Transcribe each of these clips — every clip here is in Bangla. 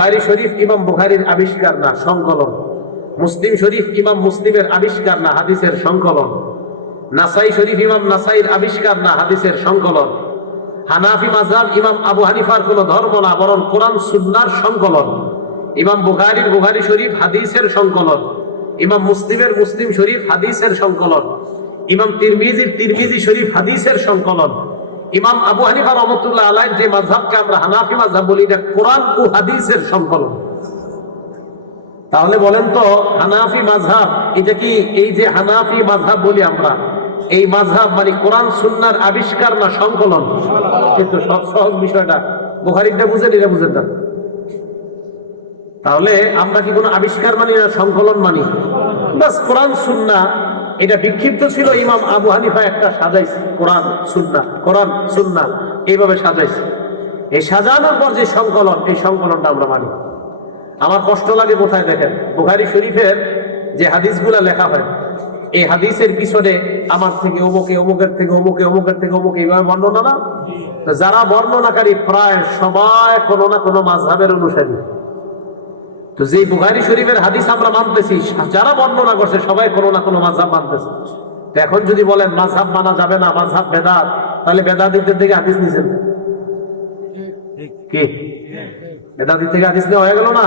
বুখারী শরীফ ইমাম বুখারীর আবিষ্কার না, সংকলন। মুসলিম শরীফ ইমাম মুসলিমের আবিষ্কার না, হাদিসের সংকলন। নাসাই শরীফ ইমাম নাসাইর আবিষ্কার না, হাদিসের সংকলন। হানাফি মাযহাব ইমাম আবু হানিফার কোনো ধর্ম না, বরং কোরআন সুন্নাহর সংকলন। ইমাম বুখারীর বুখারী শরীফ হাদিসের সংকলন। ইমাম মুসলিমের মুসলিম শরীফ হাদিসের সংকলন। ইমাম তিরমিজির তিরমিজি শরীফ হাদিসের সংকলন। ইমাম আবু হানিফা রাহমাতুল্লাহ আলাইহি যে মাযহাবকে আমরা হানাফি মাযহাব বলি, এটা কোরআন ও হাদিসের সংকলন। তাহলে বলেন তো, হানাফি মাযহাব এটা কি, এই যে হানাফি মাযহাব বলি আমরা, এই মাযহাব মানে কোরআন সুন্নাহর আবিষ্কার না সংকলন? কিন্তু সহজ বিষয়টা, বুখারীটা বুঝেন, এটা বুঝেন না। তাহলে আমরা কি কোনো আবিষ্কার মানি না সংকলন মানি? বাস কোরআন সুন্নাহ এটা বিক্ষিপ্ত ছিল, ইমাম আবু হানিফা একটা সাজাইছে, কোরআন সুন্নাহ কোরআন সুন্নাহ এইভাবে সাজাইছে। এই সাজানোর পর যে সংকলন, এই সংকলনটা আমরা মানি। আমার কষ্ট লাগে কোথায় দেখেন, বুখারী শরীফের যে হাদিসগুলা লেখা হয়, এই হাদিসের পিছনে আমার থেকে অমুকে, অমুকের থেকে অমুকে, অমুকের থেকে অমুকে, এইভাবে বর্ণনা না। যারা বর্ণনাকারী প্রায় সবাই কোনো না কোনো মাযহাবের অনুসারী। তো যে বুখারী শরীফের হাদিস আমরা মানতেছি, যারা বর্ণনা করছে সবাই কোনো না কোনো মাযহাব মানতেছে। তো এখন যদি বলেন মাযহাব মানা যাবে না, মাযহাব বেদাত, তাহলে বেদাতীদের থেকে হাদিস নিছেন কি? বেদাতীর থেকে হাদিস নেওয়া হয়ে গেল না?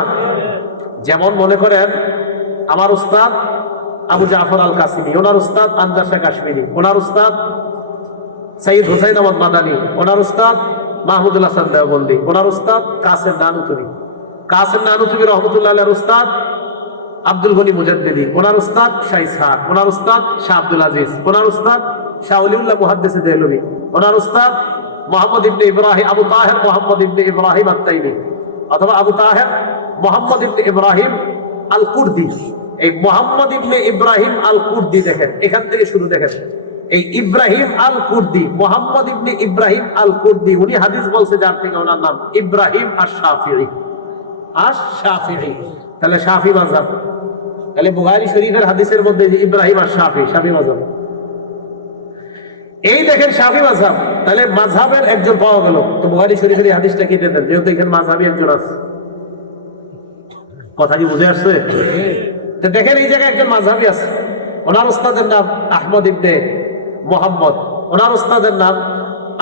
যেমন মনে করেন আমার উস্তাদ আবু জাফর আল কাসিমি, ওনার উস্তাদ আনজার শাহ কাশ্মীরি, ওনার উস্তাদ সৈয়দ হুসাইন আহমদ মাদানী, ওনার উস্তাদ মাহমুদুল হাসান দেওবন্দি, ওনার উস্তাদ কাসেম নানুতুবি, কাসেম নানুতুবি রহমতুল্লাহ আলাইহির উস্তাদ আব্দুল গনি মুজাদ্দিদি, ওনার উস্তাদ শাহ ইসহাক, ওনার উস্তাদ শাহ আব্দুল আজিজ, ওনার উস্তাদ শাহ ওলিউল্লাহ মুহাদ্দিস দেহলভী, ওনার উস্তাদ মোহাম্মদ ইবনে ইব্রাহিম, আবু তাহের মোহাম্মদ ইবনে ইব্রাহিম আত-তাইমি, অথবা আবু তাহের মোহাম্মদ ইবনে ইব্রাহিম আল কুর্দি। এই মোহাম্মদ ইবনে ইব্রাহিম আল কুর্দি দেখেন, এখান থেকে শুরু দেখেন, এই ইব্রাহিম আল কুর্দি, মোহাম্মদ ইবনে ইব্রাহিম আল কুর্দি, উনি হাদিস বলছে যার থেকে ওনার নাম ইব্রাহিম আশ-শাফিঈ। আশ-শাফিঈ তাহলে শাফি মাযহাব। তাহলে বুখারী শরীফের হাদিসের মধ্যে যে ইব্রাহিম আশ-শাফিঈ, শাফি মাযহাব। এই দেখেন শাফি মাযহাব, তাহলে মাযহাবের একজন পাওয়া গেল। তো বুখারী শরীফের এই হাদিসটা কি দেন, যেহেতু এখানে মাযহাবী একজন আছে। কথা কি বুঝে আসছে? তো দেখেন এই জায়গায় একজন মাযহাবী আছে, ওনার উস্তাদের নাম আহমদ ইবনে মুহাম্মদ, ওনার উস্তাদের নাম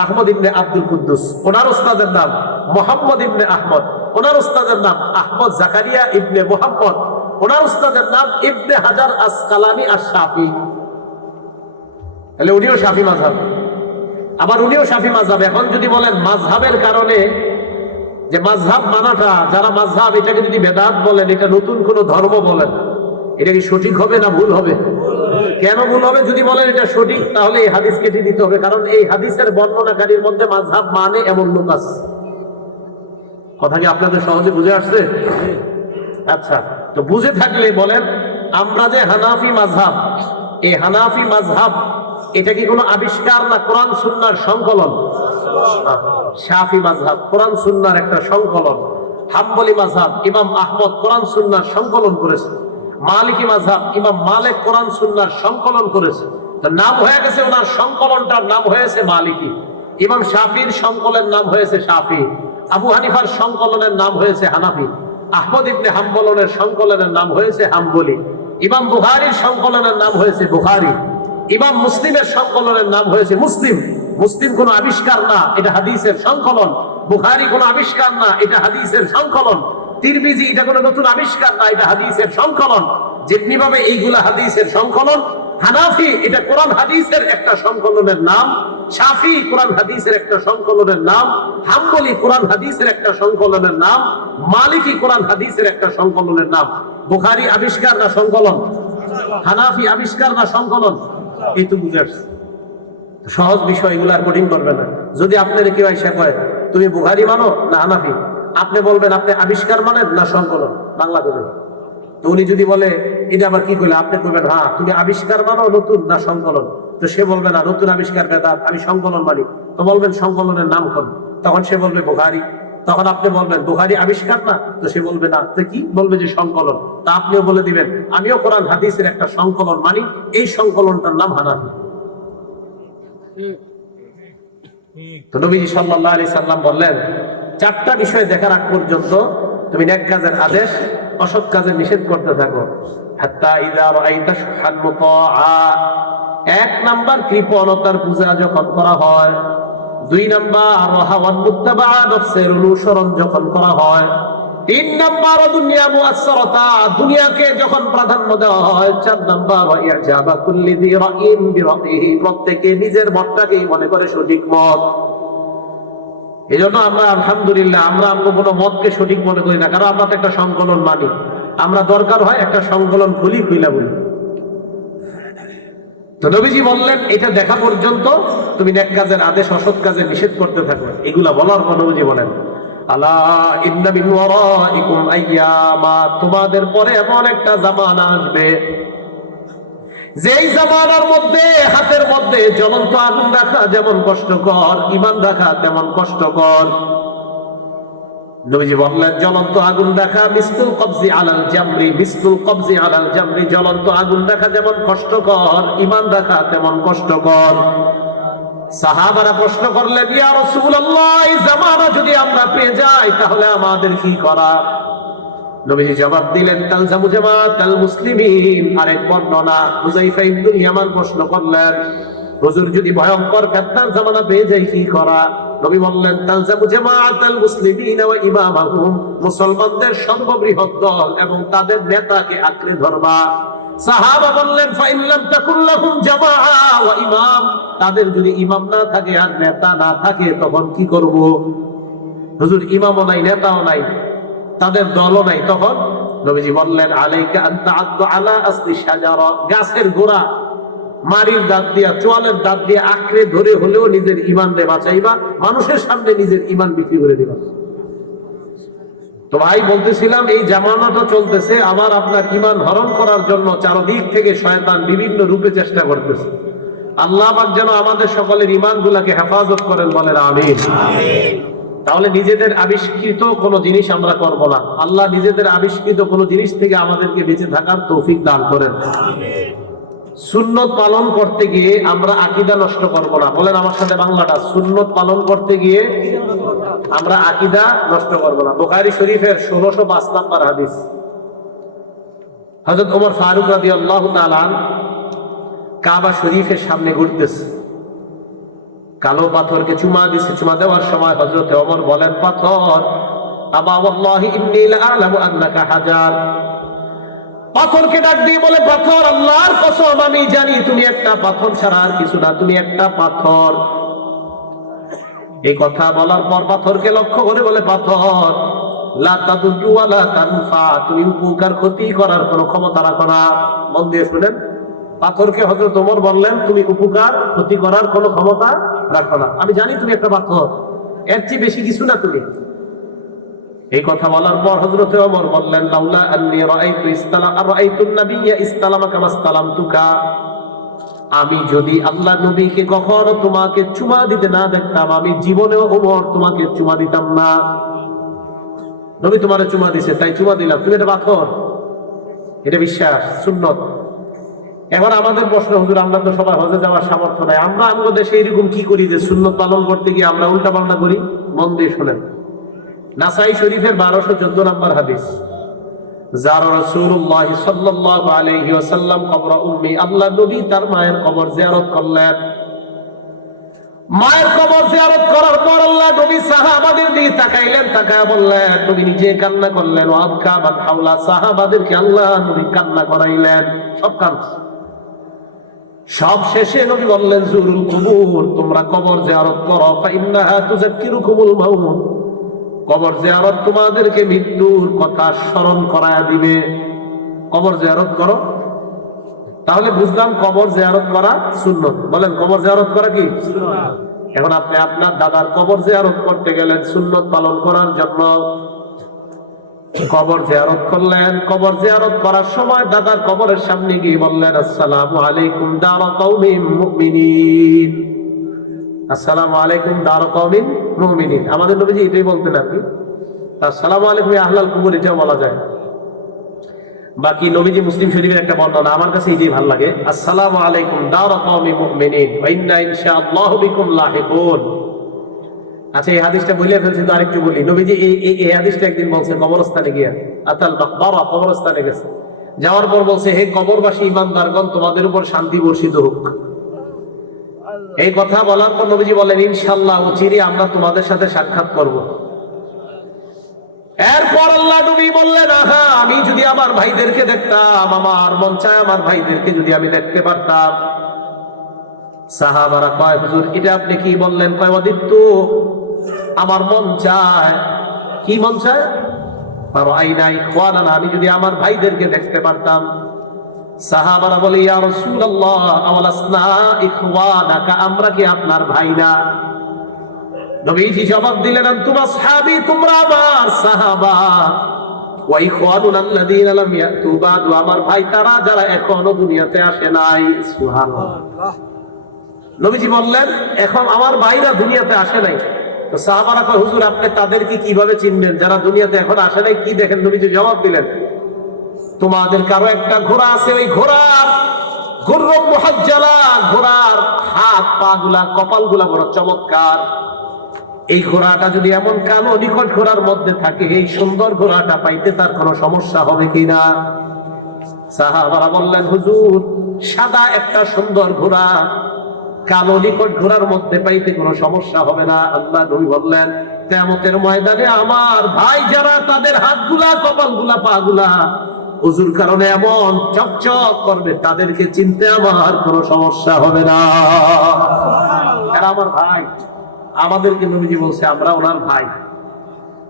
আহমদ ইবনে আব্দুল কুদ্দুস, ওনার উস্তাদের নাম মুহাম্মদ ইবনে আহমদ, ওনার উস্তাদের নাম আহমদ জাকারিয়া ইবনে মুহাম্মদ, ওনার উস্তাদের নাম ইবনে হাজার আসকালানি আশ-শাফি। তাহলে উনিও শাফি মাযহাব, আবার উনিও শাফি মাযহাব। এখন যদি বলেন মাযহাবের কারণে, যে মাযহাব মানাটা, যারা মাযহাব এটাকে যদি বেদাত বলেন, এটা নতুন কোন ধর্ম বলেন, এটা কি সঠিক হবে না ভুল হবে? কেন ভুল হবে? যদি বলেন এটা সঠিক, তাহলে এই হাদিস কেটে দিতে হবে, কারণ এই হাদিসের বর্ণনাকারীর মধ্যে মাযহাব মানে এমন লোক আছে। কথা কি আপনাদের সহজে বুঝে আসছে? আচ্ছা, তো বুঝে থাকলে বলেন, আমরা যে হানাফি মাযহাব, এই হানাফি মাযহাব এটা কি কোনো আবিষ্কার না কোরআন সুন্নাহর সংকলন? শাফি মাযহাব কোরআন সুন্নাহর একটা সংকলন। হাম্বলি মাযহাব ইমাম আহমদ কোরআন সুন্নাহর সংকলন করেছে। মালিকি মাযহাব ইমাম মালিক কোরআন সুন্নাহর সংকলন করেছে। তো নাম হয়ে গেছে, ওনার সংকলনটার নাম হয়েছে মালিকি। ইমাম শাফির সংকলনের নাম হয়েছে শাফি। আবু হানিফার সংকলনের নাম হয়েছে হানাফি। আহমদ ইবনে হাম্বলের সংকলনের নাম হয়েছে হাম্বলি। ইমাম বুখারীর সংকলনের নাম হয়েছে বুখারী। ইমাম মুসলিমের সংকলনের নাম হয়েছে মুসলিম। মুসলিম কোনো আবিষ্কার না, এটা হাদিসের সংকলন। বুখারী কোনো আবিষ্কার না, এটা হাদিসের সংকলন। তিরমিজি এটা কোনো নতুন আবিষ্কার না, এটা হাদিসের সংকলন। যেমনি ভাবে এইগুলা হাদিসের সংকলন, হানাফি এটা কোরআন হাদিসের একটা সংকলনের নাম, শাফি কোরআন হাদিসের একটা সংকলনের নাম, হাম্বলি কোরআন হাদিসের একটা সংকলনের নাম, মালিকি কোরআন হাদিসের একটা সংকলনের নাম। বুখারী আবিষ্কার না সংকলন? হানাফি আবিষ্কার না সংকলন? এই তো বুঝে আসছে। সহজ বিষয়, এগুলো আর কঠিন করবে না। যদি আপনার কেউ আইসা কয় তুমি বুখারী মানো না হানাফি, আপনি বলবেন আপনি আবিষ্কার মানেন না সংকলন, বাংলা করবেন। তো উনি যদি বলে এটা আবার কি করলে, আপনি করবেন হ্যাঁ তুমি আবিষ্কার মানো নতুন না সংকলন। তো সে বলবে না নতুন আবিষ্কার বেদাত, আমি সংকলন মানি। তো বলবেন সংকলনের নাম কোন? তখন সে বলবে বুখারী। তখন আপনি বলবেন বুখারী আবিষ্কার না, তো সে বলবে না, তো কি বলবে? যে সংকলন। তা আপনিও বলে দিবেন আমিও কোরআন হাদিসের একটা সংকলন মানি, এই সংকলনটার নাম হানাফি। তো নবীজি সাল্লাল্লাহু আলাইহি সাল্লাম বললেন, চারটা বিষয় দেখার আগ পর্যন্ত তুমি নেক কাজের আদেশ, অসৎ কাজের নিষেধ করতে থাকো। হাত্তা ইযা রাআইতা শুহান মুতাআ, এক নাম্বার কৃপণতার পূজা যখন করা হয়, দুই নাম্বার হাওয়ান মুত্তাবা, নফসের অনুসরণ যখন করা হয়, তিন নাম্বার দুনিয়া মুআসসারাতা, দুনিয়াকে যখন প্রাধান্য দেওয়া হয়, চার নাম্বার ইজাবা কুল্লি যি রাইন বিরাইহি, প্রত্যেকে নিজের মতটাকেই মনে করে সঠিক মত। এজন্য আমরা আলহামদুলিল্লাহ আমরা কোনো মতকে সঠিক মনে করি না, কারণ আমরা তো একটা সংকলন মানি। আমরা দরকার হয় একটা সংকলন খুলি বলি। তো নবীজি বললেন এটা দেখা পর্যন্ত তুমি নেক কাজের আদেশ, অসৎ কাজের নিষেধ করতে থাকো। এগুলা বলার পর নবীজি বলেন আলা ইন্না মিন ওয়ারাইকুম আইয়ামা, তোমাদের পরে এমন একটা জামানা আসবে যেই জামানার মধ্যে হাতের মধ্যে জ্বলন্ত আগুন রাখা যেমন কষ্টকর, ঈমান রাখা তেমন কষ্টকর। নবীজি বললেন জ্বলন্ত আগুন রাখা মিসলুল কবজি আলাল জামরি, মিসলুল কবজি আলাল জামরি, জ্বলন্ত আগুন রাখা যেমন কষ্টকর, ঈমান রাখা তেমন কষ্টকর। সাহাবারা প্রশ্ন করলেন ইয়া রাসূলুল্লাহ, এই জামানা যদি আমরা পেয়ে যাই তাহলে আমাদের কি করা? নবীজি জবাব দিলেন তালজামু জামাআতাল মুসলিমিন। আরেক বর্ণনা হুযায়ফা ইবনুল ইয়ামান প্রশ্ন করলেন হুজুর যদি ভয়ঙ্কর ফিতনার জামানা পেয়ে যাই কি করা? নবী বললেন তালজামু জামাআতাল মুসলিমিন ওয়া ইমামাহুম, মুসলমানদের সর্ববৃহৎ দল এবং তাদের নেতাকে আঁকড়ে ধরবা। সাহাবা বললেন ফাইন লাম তাকুন লাহুম জামাআ ওয়া ইমাম, তাদের যদি ইমাম না থাকে আর নেতা না থাকে তখন কি করব? হুজুর ইমামও নাই, নেতাও নাই, তাদের দলও নাই, তখন নবীজি বললেন আলাইকা আন তাআদ্দু আলা আসলি শাজারা, গাছের গোড়া মারির দাঁত দিয়া, চোয়ালের দাঁত দিয়ে আঁকড়ে ধরে হলেও নিজের ঈমানকে বাঁচাইবা, মানুষের সামনে নিজের ঈমান বিক্রি করে দিবা। তো ভাই বলতেছিলাম এই জামানাটা চলতেছে, আমার আপনার ঈমান হরণ করার জন্য চারদিক থেকে শয়তান বিভিন্ন রূপে চেষ্টা করতেছে। আল্লাহ পাক যেন আমাদের সকলের ঈমানগুলোকে হেফাজত করেন, বলেন আমিন। তাহলে নিজেদের আবিষ্কৃত কোনো জিনিস আমরা করব না, আল্লাহ নিজেদের আবিষ্কৃত কোনো জিনিস থেকে আমাদেরকে বেঁচে থাকার তৌফিক দান করেন। সুন্নত পালন করতে গিয়ে আমরা আকীদা নষ্ট করব না, বলেন আমার সাথে বাংলাটা, সুন্নত পালন করতে গিয়ে আমরা আকীদা নষ্ট করব না। বুখারী শরীফের 1605 নম্বর হাদিস, হযরত ওমর ফারুক রাদিয়াল্লাহু তাআলা কাবা শরীফের সামনে ঘুরতেছে, কালো পাথরকে চুমা দিছে। চুমা দেওয়ার সময় হযরত ওমর বলেন পাথর, আবা ওয়াল্লাহি ইন্নী লা আ'লামু আন্নাকা হাজার। পাথরকে ডাক দিয়ে বলে পাথর, আল্লাহর কসম আমি জানি তুমি একটা পাথর ছাড়া আর কিছু না, তুমি একটা পাথর। এই কথা বলার পর পাথরকে লক্ষ্য করে বলে পাথর লা তাদুরু ওয়া লা তানফা, তুমি উপকার ক্ষতি করার কোনো ক্ষমতা রাখো না। মন দিয়ে শুনেন, পাথরকে হযরত ওমর বললেন তুমি উপকার ক্ষতি করার কোনো ক্ষমতা রাখো না, আমি জানি তুমি একটা পাথর, এর চেয়ে বেশি কিছু না তুমি। এই কথা বলার পর হযরত ওমর বললেন লাউলা আন্নী রাআইতুন নাবিয়্যা ইসতালামা কামা ইসতালামতুকা, আমি যদি আল্লাহ নবীকে কখনো তোমাকে চুমা দিতে না দেখতাম, আমি জীবনেও ওমর তোমাকে চুমা দিতাম না। নবী তোমারে চুমা দিছে তাই চুমা দিলাম, তুমি এটা পাথর, এটা বিশ্বাস সুন্নত। এবার আমাদের প্রশ্ন হুজুর আমরা তো সবাই হজে যাওয়ার সামর্থ্য নাই, আমরা আমাদের দেশে এরকম কি করি যে সুন্নত পালন করতে গিয়ে আমরা উল্টা পাল্টা করি? মন দিয়ে শোনেন, নাসাই শরীফের 1214 নম্বর হাদিস, যারা রাসূলুল্লাহ সাল্লাল্লাহু আলাইহি ওয়াসাল্লাম কবর উম্মি, আল্লাহ নবী তার মায়ের কবর জিয়ারত করলেন। মায়ের কবর জিয়ারত করার পর আল্লাহ নবী সাহাবাদের দিকে তাকাইলেন, তাকায় বললেন, নবী নিজে কান্না করলেন, ওয়াবকা মান হাওলা, সাহাবাদেরকে আল্লাহ নবী কান্না করাইলেন, সব কাঁদছে। সব শেষে নবী বললেন জুরুল কুবুর, তোমরা কবর জিয়ারত করো, ফাইন্নাহা তুযাক্কিরুকুমুল মাউত, কবর জিয়ারত তোমাদেরকে মৃত্যুর কথা স্মরণ করায়া দিবে। কবর জিয়ারত করো, তাহলে বুঝলাম কবর জিয়ারত করা সুন্নত। বলেন কবর জিয়ারত করা কি সুন্নাত? এখন আপনি আপনার দাদার কবর জিয়ারত করতে গেলেন সুন্নত পালন করার জন্য, কবর জিয়ারত করলেন। কবর জিয়ারত করার সময় দাদার কবরের সামনে গিয়ে বললেন আসসালামু আলাইকুম দারা কওমিন মুমিনিন, আসসালামু আলাইকুম দারা কওমিন মুমিনিন। আমাদের নবীজি এটাই বলতেন আর কি, আসসালামু আলাইকুম আহলাল কুবুর, এটাও বলা যায়। বাকি নবীজি মুসলিম শরীফের একটা বর্ণনা আমার কাছে এটাই ভালো লাগে, আসসালামু আলাইকুম দারা কওমিন মুমিনিন ওয়া ইন্না ইনশাআল্লাহু বিকুম লাহিকুন। আচ্ছা, এই হাদিসটা বলে ফেলছি তো আরেকটু বলি। নবীজি এই হাদিসটা একদিন বলছে কবরস্থানে গিয়া, আতাল মাকবারা, কবরস্থানে গেছে, যাওয়ার পর বলছে, হে কবরবাসী ইমানদারগণ, তোমাদের উপর শান্তি বর্ষিত হোক। এই কথা বলার পর নবীজি বলেন, ইনশাআল্লাহ অচিরে আমরা তোমাদের সাথে সাক্ষাৎ করব। এরপর আল্লাহ নবী বললেন, আহা, আমি যদি আমার ভাইদেরকে দেখতাম, আমার মন চায় আমার ভাইদেরকে যদি আমি দেখতে পারতাম। সাহাবারা কয়, হুজুর এটা আপনি কি বললেন? কয়, অদিত্য, আমার মন চায়। কি মন চায়? আমি যদি আমার ভাইদেরকে দেখতে পারতাম। সাহাবারা বলে, ইয়া রাসূলুল্লাহ, আওয়ালাসনা ইখওয়ানাকা, আমরা কি আপনার ভাই না? নবীজি জবাব দিলেন, আনতুম আসহাবী, তোমরা আমার সাহাবা, ওয়া ইখওয়ানুনা আল্লাযীনা লাম ইয়াতু বাদু, আমার ভাই তারা যারা এখনো দুনিয়াতে আসে নাই। সুবহানাল্লাহ। নবীজি বললেন, এখন আমার ভাইরা দুনিয়াতে আসে নাই। তো সাহাবারা কয়, হুজুর আপনি তাদেরকে কিভাবে চিনবেন যারা দুনিয়াতে এখন আসে নাই? কি দেখেন? নবীজি জবাব দিলেন, তোমাদের কারো একটা ঘোড়া আছে, ওই ঘোড়ার গুররুম মুহাজ্জালা, ঘোড়ার হাত পা গুলা, কপাল গুলা বড় চমৎকার। এই ঘোড়াটা যদি এমন কালো নিকট ঘোড়ার মধ্যে থাকে, এই সুন্দর ঘোড়াটা পাইতে তার কোনো সমস্যা হবে কিনা? সাহাবারা বললেন, হুজুর সাদা একটা সুন্দর ঘোড়া কালো নিকট ঘোড়ার মধ্যে পাইতে কোনো সমস্যা হবে না। আল্লাহ নবী বললেন, কিয়ামতের ময়দানে আমার ভাই যারা, তাদের হাতগুলা, কপালগুলা, পা গুলা ওযুর কারণে এমন চকচক করবে, তাদেরকে চিনতে আমার কোনো সমস্যা হবে না। এরা আমার ভাই, আমাদেরকে নবীজি বলছে আমরা ওনার ভাই।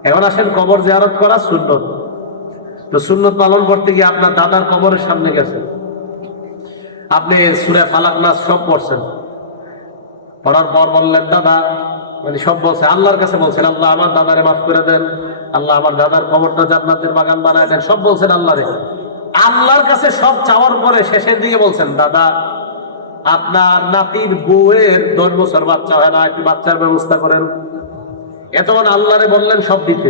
এখন আসেন কবর জিয়ারত করা সুন্নত। তো সুন্নত পালন করতে গিয়ে আপনার দাদার কবরের সামনে গেছেন, আপনি সূরা ফালাক নাস সব পড়ছেন, পড়ার পর বললেন, দাদা, মানে সব বলছে, আল্লাহর কাছে বলছেন, আল্লাহ আমার দাদারে মাফ করে দেন, আল্লাহ আমার দাদার কবরটা জান্নাতের বাগান বানায় দেন, সব বলছেন আল্লাহরে। আল্লাহর কাছে সব চাওয়ার পরে শেষের দিকে বলছেন, দাদা আপনার নাতির বউয়ের 10 বছর বাচ্চা হয় না, একটু বাচ্চার ব্যবস্থা করেন। এতক্ষণ আল্লাহরে বললেন সব দিতে,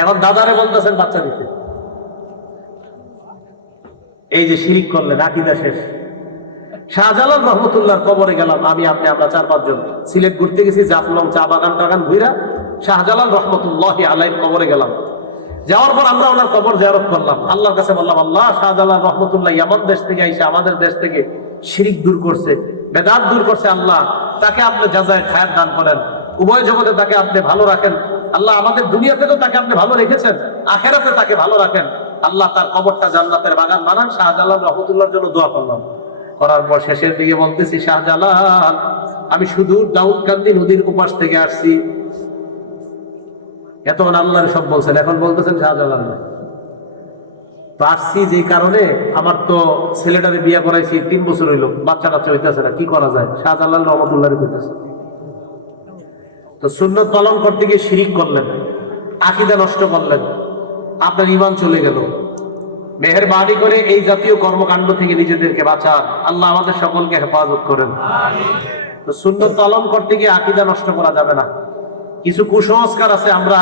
এখন দাদারে বলতেছেন বাচ্চা দিতে। এই যে শিরিক করলেন, আকীদা শেষ। শাহজালাল রহমতুল্লাহর কবরে গেলাম আমি, আপনি, আমরা 4-5 জন সিলেট ঘুরতে গেছি, জাফলং চা বাগান টাগান ঘুরা শাহজালাল রহমতুল্লাহি আলাইহির কবরে গেলাম। যাওয়ার পর আমরা ওনার কবর জিয়ারত করলাম, আল্লাহর কাছে বললাম, আল্লাহ শাহজালাল রহমতুল্লাহ ইয়ামান দেশ থেকে আইসা আমাদের দেশ থেকে শিরিক দূর করছে, বেদাত দূর করছে, আল্লাহ তাকে আপনি জাযায়ে খায়র দান করেন, উভয় জগতে তাকে আপনি ভালো রাখেন। আল্লাহ আমাদের দুনিয়াতে তো তাকে আপনি ভালো রেখেছেন, আখিরাতে তাকে ভালো রাখেন। আল্লাহ তার কবরটা জান্নাতের বাগান বানান। শাহজালাল রহমতুল্লাহর জন্য দোয়া করলাম। করার পর শেষের দিকে বলতেছি, শাহজালাল আমি সুদূর দাউদকান্দি নদীর উপাস থেকে আসছি। এতক্ষণ আল্লাহর সব বলছেন, এখন বলতেছেন শাহজালাল না। তো আসছি যে কারণে, আমার তো ছেলেটারে বিয়ে করাইছি 3 বছর হইল, বাচ্চা কাচ্চা হইতেছে না, কি করা যায়? শাহজালাল রহমতুল্লাহর কইতেছে। তো সুন্নত পালন করতে গিয়ে শিরিক করলেন, আকীদা নষ্ট করলেন, আপনার ঈমান চলে গেল। মেহেরবানি করে এই জাতীয় কর্মকাণ্ড থেকে নিজেদেরকে বাঁচান। আল্লাহ আমাদের সকলকে হেফাজত করেন। তো সুন্নত পালন করতে গিয়ে আকীদা নষ্ট করা যাবে না। কিছু কুসংস্কার আছে, আমরা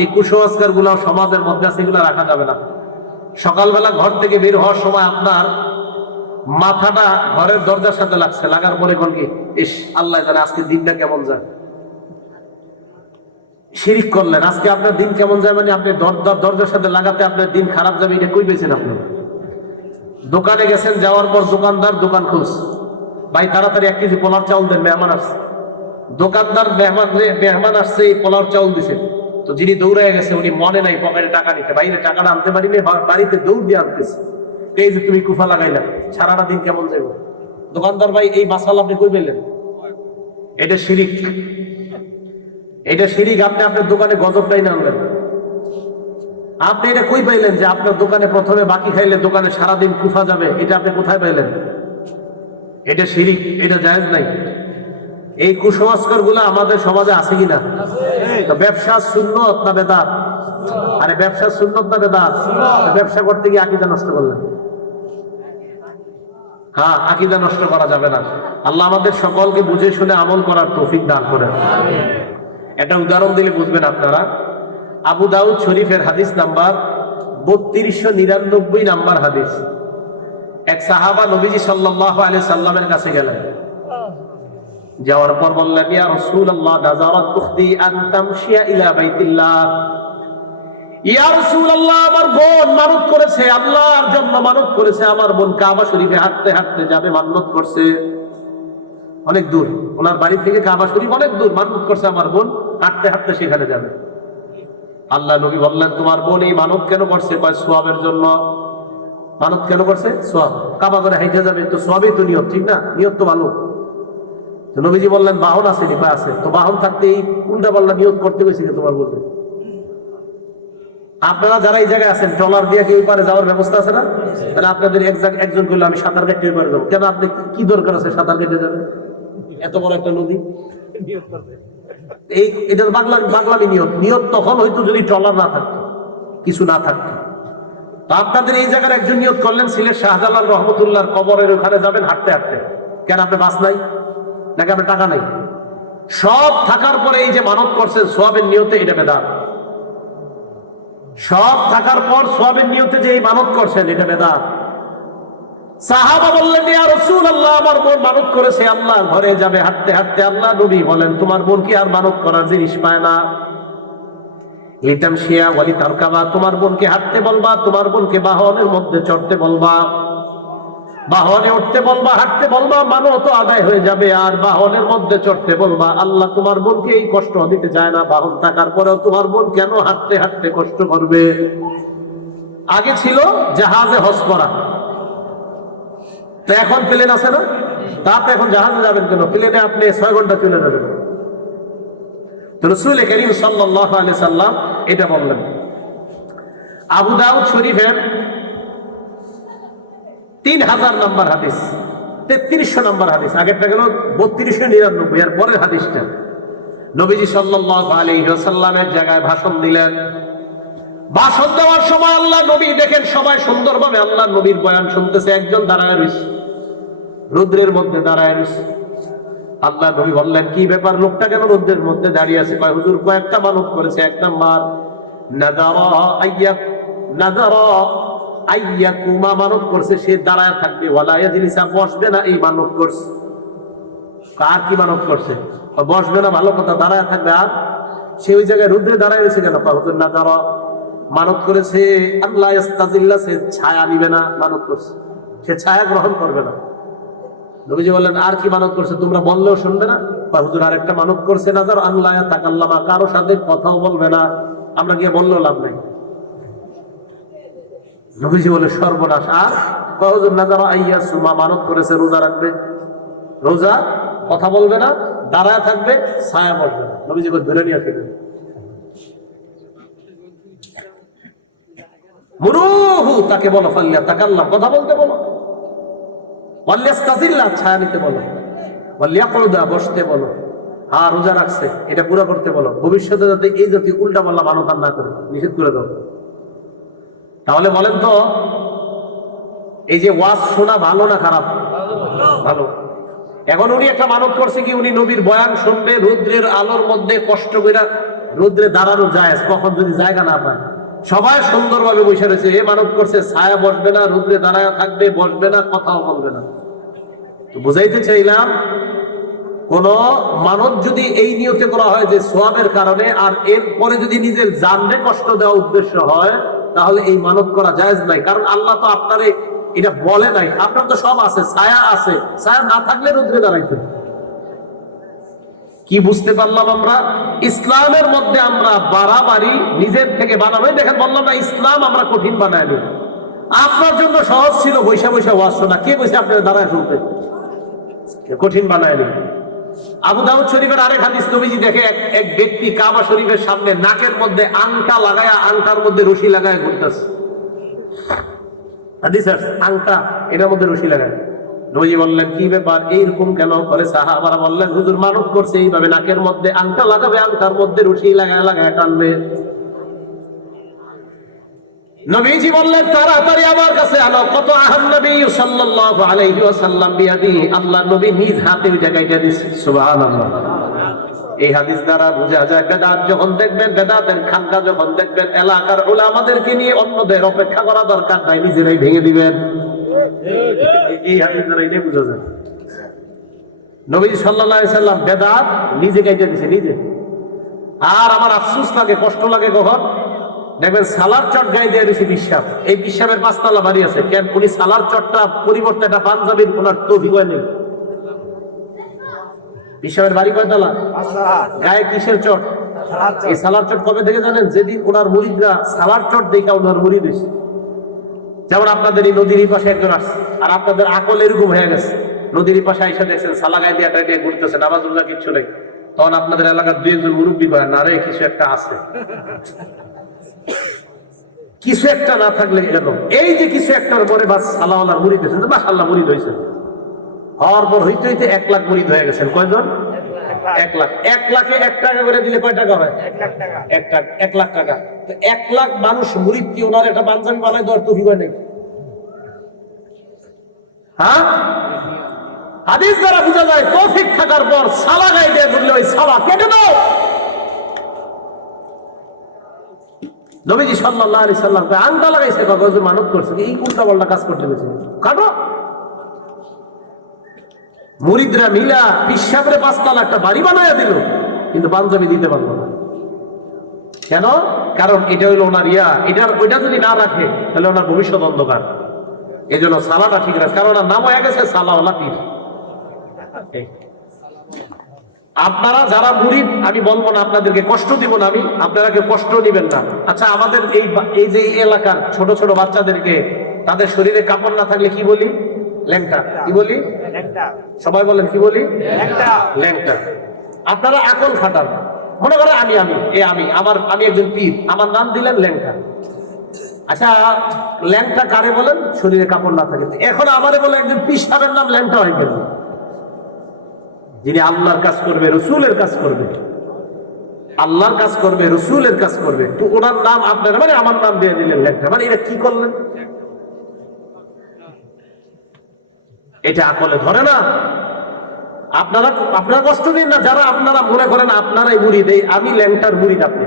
এই কুসংস্কার গুলো সমাজের মধ্যে আছে, এগুলো রাখা যাবে না। সকালবেলা ঘর থেকে বের হওয়ার সময় আপনার মাথাটা ঘরের দরজার সাথে লাগছে, লাগার পরে কোন কি, ইস আল্লাহ জানে আজকে দিনটা কেমন যায়। শিরিক করলেন, আজকে আপনার দিন কেমন যায় মানে আপনি দরজার সাথে লাগাতে আপনার দিন খারাপ যাবে, এটা কই পেয়েছেন আপনি? দোকানে গেছেন, যাওয়ার পর দোকানদার দোকান খুলছে, ভাই তাড়াতাড়ি 1 কেজি পোলার চাউল দেন, মেহমান আসছে। দোকানদার মেহমান আসছে, এই পোলার চাউল দিছে। তো যিনি দৌড়ে গেছে উনি মনে নাই পকেটে টাকা নিতে, বাইরে টাকাটা আনতে পারিনি, বাড়িতে দৌড় দিয়ে আনতেছে। এই যে তুমি কুফা লাগাইলাম, সারাটা দিন কেমন যাবে? দোকানদার ভাই এই মাসাল আপনি কই পেলেন? এটা শিরিক, এটা শিরিক। আপনি আপনার দোকানে গজবটাই না আনলেন, আপনি এটা কই পাইলেন যে আপনার দোকানে প্রথমে বাকি খাইলে দোকানে সারাদিন কুফা যাবে? এটা আপনি কোথায় পাইলেন? এটা শিরিক, এটা জায়েজ নাই। এই কুসংস্কার গুলো আমাদের সমাজে আছে কিনা? ব্যবসা সুন্নত না বেদাত? আরে ব্যবসা সুন্নত না বেদাত? ব্যবসা করতে গিয়ে আকীদা নষ্ট করলেন। হ্যাঁ, আকীদা নষ্ট করা যাবে না। আল্লাহ আমাদের সকলকে বুঝে শুনে আমল করার তৌফিক দান করেন। একটা উদাহরণ দিলে বুঝবেন আপনারা। আবু দাউদ শরীফের হাদিস নাম্বার 3299 নাম্বার হাদিস। এক সাহাবা নবীজি সাল্লাল্লাহু আলাইহি সাল্লামের কাছে গেলেন, যাওয়ার পর বললেন, ইয়া রাসূলুল্লাহ নাযারাত উখতি আন তামশিয়া ইলা বাইতিল্লাহ। ইয়া রাসূলুল্লাহ, আমার বোন মানত করেছে, আল্লাহর জন্য মানত করেছে, আমার বোন কাবা শরীফে হাঁটতে হাঁটতে যাবে, মান্নত করছে অনেক দূর, ওনার বাড়ি থেকে কাবা শরীফ অনেক দূর, মানত করছে আমার বোন হাঁটতে হাঁটতে সেখানে যাবে। আল্লাহ নবী বললেন, তোমার বোন এই মানত কেন করছে? কয় সওয়াবের জন্য। মানত কেন করছে? সওয়াব। কাবা করে হেঁটে যাবে তো সবই তো নিয়ত, ঠিক না? নিয়ত তো ভালো। তো নবীজি বললেন, বাহন আছে নি? আছে। তো বাহন থাকতে এই উল্টা পাল্টা নিয়ত করতে গেছি তোমার বলবে। আপনারা যারা এই জায়গায় আছেন, ট্রলার দিয়ে কি ওই পারে যাওয়ার ব্যবস্থা আছে না? মানে আপনাদের একজন কইলো আমি সাঁতার কেটে ওই পারে যাবো, কেন? আপনি কি দরকার আছে সাঁতার কেটে যাবেন? এত বড় একটা নদী। এই এটা বাংলামি নিয়ত। নিয়ত তখন হয়তো যদি ট্রলার না থাকতো, কিছু না থাকতো। তো আপনাদের এই জায়গার একজন নিয়ত করলেন সিলেট শাহজালাল রহমতুল্লাহর কবরের ওখানে যাবেন হাঁটতে হাঁটতে। কেন? আপনি বাস নাই নাকি আপনার টাকা নাই? সব থাকার পরে এই যে মানত করছেন সওয়াবের নিয়তে, এটা বেদাত। সব থাকার পর সওয়াবের নিয়তে যে এই মানত করছেন, এটা বেদাত। সাহাবা বললেন, ইয়া রাসূলুল্লাহ, আমার বোন মানত করেছে, আল্লাহর ঘরে যাবে হাঁটতে হাঁটতে। আল্লাহ নবী বলেন, তোমার বোন কি আর মানত করার জিনিস পায় না? লিতামশিয়া ওয়া লিতারকাবা, তোমার বোনকে হাঁটতে বলবা, তোমার বোনকে বাহনের মধ্যে চড়তে বলবা, বাহনে উঠতে বলবা, হাঁটতে বলবা, মানত আদায় হয়ে যাবে। আর বাহনের মধ্যে চড়তে বলবা। আল্লাহ তোমার বোনকে এই কষ্ট দিতে চায় না। বাহন থাকার পরেও তোমার বোন কেন হাঁটতে হাঁটতে কষ্ট করবে? আগে ছিল জাহাজে হজ করা, তো এখন প্লেন আছে না? তাতে এখন জাহাজে যাবেন কেন? প্লেনে আপনি 6 ঘন্টা চলে যাবেন। তো রাসূল করিম সাল্লাল্লাহু আলাইহি সাল্লাম এটা বললেন। আবু দাউদ শরীফের 3000 নম্বর হাদিস, 3300 নম্বর হাদিস। আগেরটা গেল 3299, এর পরের হাদিসটা। নবীজি সাল্লাল্লাহু আলাইহি ওয়াসাল্লামের জায়গায় ভাষণ দিলেন। ভাষণ দেওয়ার সময় আল্লাহ নবী দেখেন সবাই সুন্দরভাবে আল্লাহ নবীর বয়ান শুনতেছে, একজন দাঁড়ায় রয়েছে, রৌদ্রের মধ্যে দাঁড়ায় রয়েছে। আল্লাহ নবী বললেন, কি ব্যাপার, লোকটা কেন রৌদ্রের মধ্যে দাঁড়িয়ে আছে? কয়, হুজুর কয়েকটা মানত করেছে। 1 নাম্বার নাযারা আইয়াকুমা, মানত করছে সে দাঁড়ায় থাকবে, ওয়ালা ইয়াজলিসা, বসবে না, এই মানত করছে। কার কি মানত করছে? বসবে না, ভালো কথা, দাঁড়ায় থাকবে। আর সে ওই জায়গায় রৌদ্রে দাঁড়ায় রয়েছে কেন? হুজুর নাযারা মানত করেছে আল্লাহ ইস্তাজিল্লা, সে ছায়া নিবে না, মানত করছে সে ছায়া গ্রহণ করবে না। নবীজি বললেন, আর কি মানত করছে? তোমরা বললেও শুনবে না? হুজুর আরেকটা মানত করছে, নাযার আল্লাহ তাকাল্লামা, কারো সাথে কথাও বলবে না। আমরা গিয়ে বললেও লাভ নাই। নবীজি বলে, সর্বনাশ। আর হুজুর নাযারা আইয়াসুমা, মানত করেছে রোজা রাখবে, রোজা, কথা বলবে না, দাঁড়ায় থাকবে, ছায়া বসবে না। নবীজি ধরে নিয়ে আসবে, মুরুহু, তাকে বলো, ফাল্লিয়া তাকাল্লাম, কথা বলতে বলো, ওয়ালিয়াস্তাজিল্লা, ছায়া নিতে বলো, ওয়ালিয়াকুদা, বসতে বলো, আর রোজা রাখছে এটা পুরো করতে বলো। ভবিষ্যতে যাতে এই জাতীয় উল্টা পাল্টা মানত না করে নিষেধ করে দাও। তাহলে বলেন তো, এই যে ওয়াজ শোনা ভালো না খারাপ? ভালো। এখন উনি একটা মানত করছে কি, উনি নবীর বয়ান শুনবে, রৌদ্রের আলোর মধ্যে কষ্ট করে রৌদ্রে দাঁড়ানো যায়, কখন যদি জায়গা না পায়। সবাই সুন্দরভাবে বসে রয়েছে, এ মানত করছে ছায়া বসবে না, রৌদ্রে দাঁড়ায় থাকবে, বসবে না, কথাও বলবে না। তো বুঝাইতে চাইলাম, কোন মানত যদি এই নিয়তে করা হয় যে সওয়াবের কারণে, আর এরপরে যদি নিজের জানরে কষ্ট দেওয়া উদ্দেশ্য হয়, তাহলে এই মানত করা জায়েজ নাই। কারণ আল্লাহ তো আপনারে এটা বলে নাই। আপনার তো সব আছে, ছায়া আছে, ছায়া না থাকলে রৌদ্রে দাঁড়াইতে। কি বুঝতে পারলাম আমরা? ইসলামের মধ্যে আমরা বাড়াবাড়ি নিজের থেকে বানাবো। দেখেন, বললাম না, ইসলাম আমরা কঠিন বানাইনি। আপনার জন্য সহজ ছিল বৈশা বৈশা ওয়াজ শোনা। কে বসে আপনার দাঁড়ায় শুনতে? কঠিন বানায়নি। আবু দাউদ শরীফের আরেক হাদিস, নবীজি দেখে এক ব্যক্তি কাবা শরীফের সামনে নাকের মধ্যে আংটা লাগায়া, আংটার মধ্যে রশি লাগায় ঘুরতেছে। হাদিস আছে, আংটা, এটার মধ্যে রশি লাগায়। নবীজি বললেন, কি ব্যাপার, এইরকম কেন করে? সাহাবারা বললেন, হুজুর মানত করছে এইভাবে নাকের মধ্যে আংটা লাগাবে, আংটার মধ্যে রশি লাগায় লাগায় টানবে। নবীজি বললেন, তাড়াতাড়ি আমার কাছে আনো। কত আহান নবী সাল্লাল্লাহু আলাইহি ওয়াসাল্লাম বিয়াদিহি, আল্লাহ নবী নিজ হাতে ওই জায়গাটা দিয়েছে। সুবহানাল্লাহ। এই হাদিস দ্বারা বোঝা যায়, বেদাত যখন দেখবেন, বেদাতের খানকা যখন দেখবেন, এলাকার উলামাদেরকে নিয়ে অন্যদের অপেক্ষা করা দরকার নাই, নিজেরাই ভেঙে দিবেন। এই হাদিস দ্বারা এটাই বোঝা যায়। নবী সাল্লাল্লাহু আলাইহি সাল্লাম বেদাত নিজে গাইতে দিছে নিজে। আর আমার আফসোস লাগে, কষ্ট লাগে কখন দেখবেন সালার চট গায়ে দিয়ে দিয়েছে বিশ্বাস। এই বিশ্বাসের 5 তলা বাড়ি আছে, কেন উনি সালার চটটা পরিবর্তে একটা পাঞ্জাবির ওনার তৌফিক হয় নেই। বিশ্বাসের বাড়ি কয় তলা? গায়ে কিসের চট? এই সালার চট কবে থেকে জানেন? যেদিন ওনার মুরিদরা সালার চট দেখা ওনার মুরিদ হয়েছে। যেমন আপনাদের এই নদীর পাশে একজন আসছে, আর আপনাদের আকল এরকম হয়ে গেছে, নদীর পাশে এসে দেখছেন সালা গায়ে দিয়ে টাইটে ঘুরতেছে, নামাজুল্লাহ কিচ্ছু নেই, তখন আপনাদের এলাকার 2 একজন মুরব্বী কয় না রে কিছু একটা আছে। কিছু একটা না থাকলে কেন? এই যে কিছু একটার পরে বাস সালাওয়ালার মুরিদ হয়েছেন, মাশাআল্লাহ মুরিদ হয়েছেন, হওয়ার পর হইতে হইতে 1 লাখ মুরিদ হয়ে গেছেন। কয়জন? 1 লাখ। 1 লাখে 1 টাকা করে দিলে কয় টাকা হয়? 1 লাখ টাকা। তো 1 লাখ মানুষ মুরিদ কি ওনার একটা পাঞ্জাবি বানায় দেওয়ার তৌফিক হয় নাকি? হ্যাঁ, হাদিস দ্বারা বোঝা যায় তৌফিক থাকার পর সালা গায়ে দিয়ে ঘুরলে ওই সালা কেটে দাও। নবীজি সাল্লাল্লাহু আলাইহি সাল্লাম আংটা লাগাইছে, কাগজে মানত করছে, এই উল্টা পাল্টা কাজ করতে গেছে, কাটো। মুরিদরা মিলা পিসাবরে 5 তলা একটা বাড়ি বানায়া দিল, কিন্তু পাঞ্জাবি দিতে পারলো না। কেন? কারণ এটা হইলো ওনার ইয়া, ওইটা যদি না রাখে তাহলে ওনার ভবিষ্যৎ অন্ধকার। এই জন্য সালাটা ঠিক রাখে, কারণ ওনার নাম হয়ে গেছে সালাওয়ালা পীর। আপনারা যারা মুরিদ, আমি বলবো না আপনাদেরকে কষ্ট দিব না, আমি আপনারা কেউ কষ্ট দিবেন না। আচ্ছা, আমাদের এই যে এলাকার ছোট ছোট বাচ্চাদেরকে তাদের শরীরে কাপড় না থাকলে কি বলি? ল্যাংটা। কি বলি? সবাই বলেন কি বলি? ল্যাংটা। আপনারা আকল খাটান, মনে করেন আমি একজন পীর, আমার নাম দিলেন ল্যাংটা। আচ্ছা, ল্যাংটা কারে বলেন? শরীরে কাপড় না থাকে। এখন আমারে বলে একজন পীর সাহেবের নাম ল্যাংটা হয়ে গেল, যিনি আল্লাহর কাজ করবে, রসুলের কাজ করবে, আল্লাহর কাজ করবে, রসুলের কাজ করবে, তো ওনার নাম আপনার মানে আমার নাম দিয়ে দিলেন ল্যাংটা। মানে এটা কি করলেন? এটা আকলে ধরে না। আপনারা কষ্ট দিন না, যারা আপনারা মনে করেন আপনারাই মুরিদ, আমি ল্যাংটার মুরিদ, আপনি